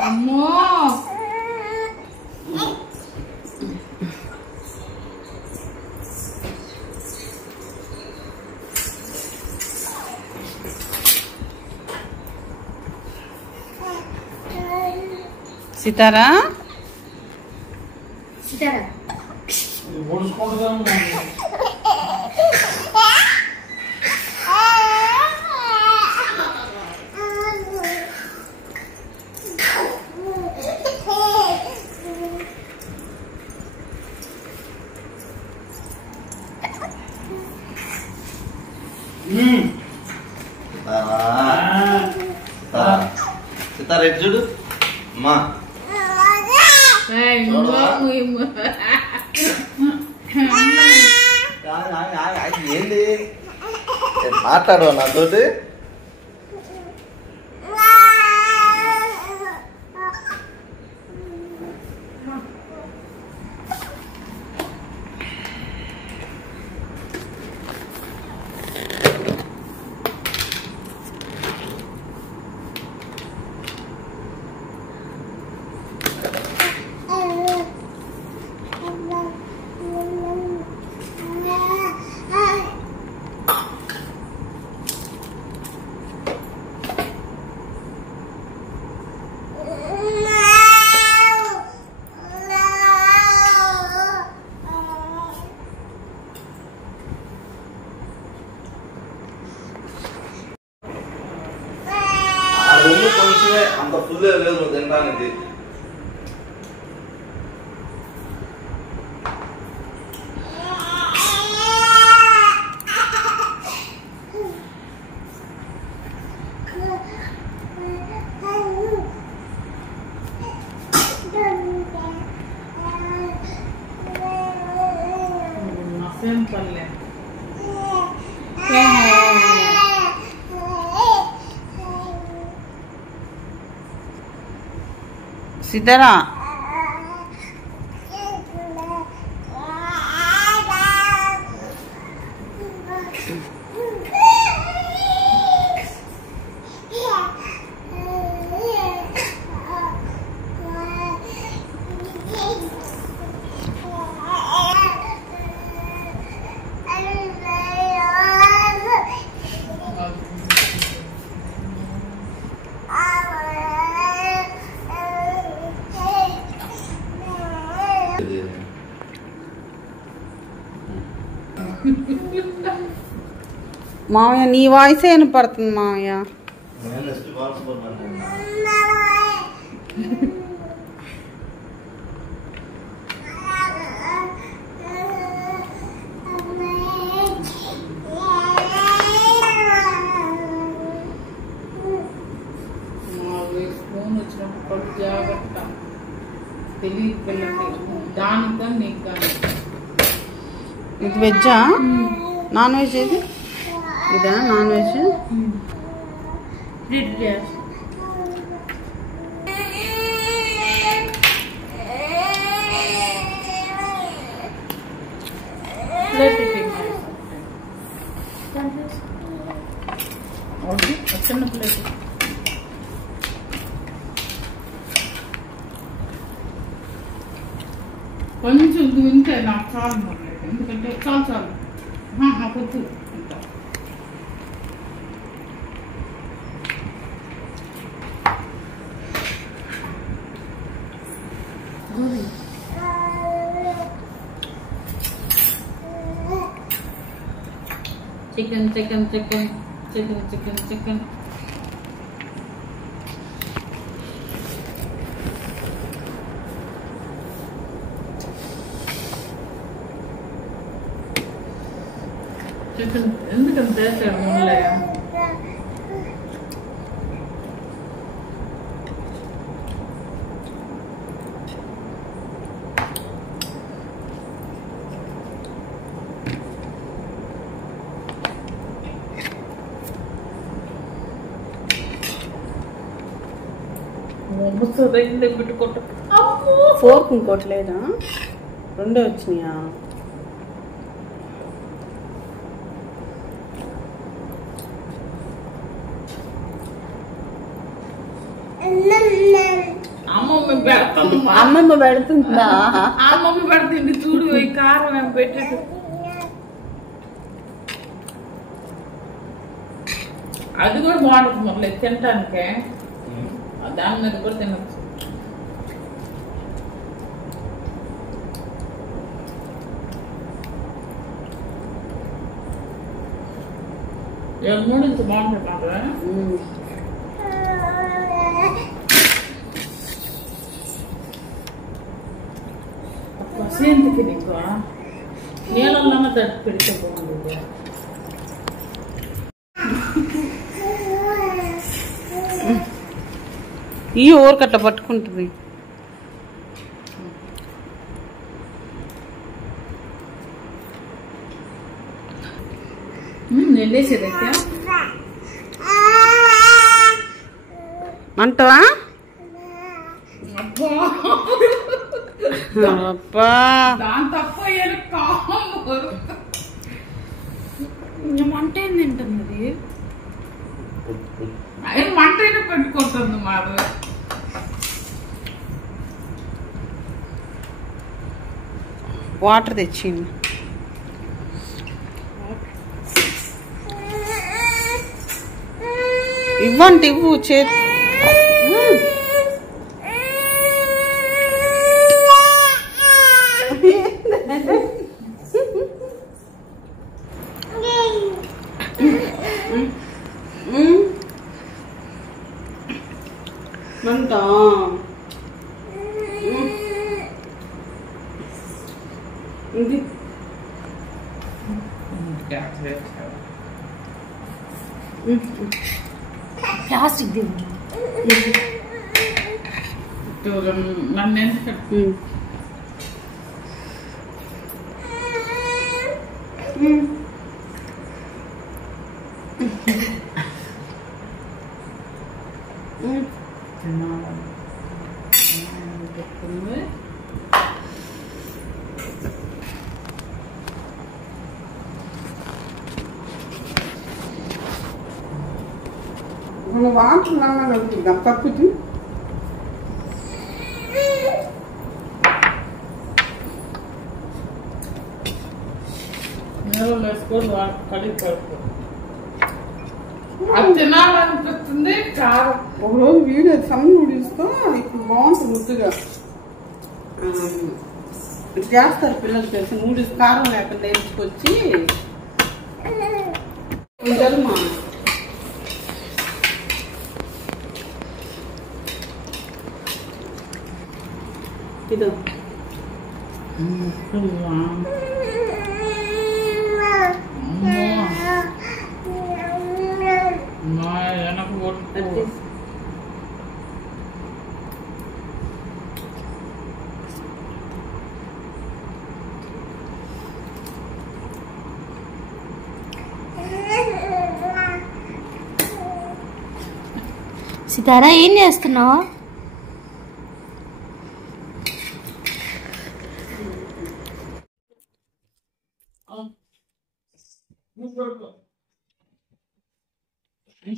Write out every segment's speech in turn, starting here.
అమ్మో సితారా సితారా సితారా ఎటు చూడు అమ్మా ఏంది మాట్లాడవా నాతోటి కొంచెమే అంత ఫుల్ లేదు తినడానికి సితారా మామయ్య నీ వాయిసే వినపడుతుంది మామయ్య జాగ్రత్త తెలియదు పిల్లకి దానితో నీకు కానీ ఇది వెజ్జా నాన్ వెజ్ ఇది ఇదా నాన్ వెజ్ చిన్న ప్లేట్ కొంచెం వింటే నాకు చాలు ఎందుకంటే చాలు చాలు నాకు వద్దు chicken chicken chicken chicken chicken chicken chicken ఎందుకంత చేశాడు ముళ్ళయ్య పెట్టుకోట ఫోర్క్ ఇంకోటి లేదా రెండే వచ్చినాయా అమ్మమ్మ పెడుతుందా? అమ్మమ్మ పెడుతుంది చూడు, ఈ కారం ఏం పెట్టాడు. అది కూడా బాగుంటుంది మొదలు తినటానికే, దాని మీద కూడా తినచ్చు. నూడిల్స్ బాగుంటుంది. పసేందుకు నీకు నీళ్ళల్లోనే తడిపి పెడితే బాగుంటుంది. ఈ ఊరికట్ట పట్టుకుంటుంది. నెల్లేసేదైతే అంటవా? అబ్బా దాని తప్ప మంట ఏం తింటుంది, అది మంట అయినా పెట్టుకుంటుంది. మాది వాటర్ తెచ్చింది. ఇవ్వండి, ఇవ్వు చేతి. అంటా ఇది ప్లాస్టిక్ నన్ను వాటర్ లాగా వెళ్తుందా పప్పుది? వేసుకొని కడిగి పడుతుంది. అది తినాలనిపిస్తుంది. కారం ఒకరోజు వీడియో సమ్ నూడిల్స్తో ఇప్పుడు బాగుంటుంది. ముద్దుగా చేస్తారు పిల్లలు తెలిసి నూడిల్స్ కారం లేకుండా వేసుకొచ్చి మా ఇదో సితారా ఏం చేస్తున్నావు?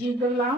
ఇంట్లో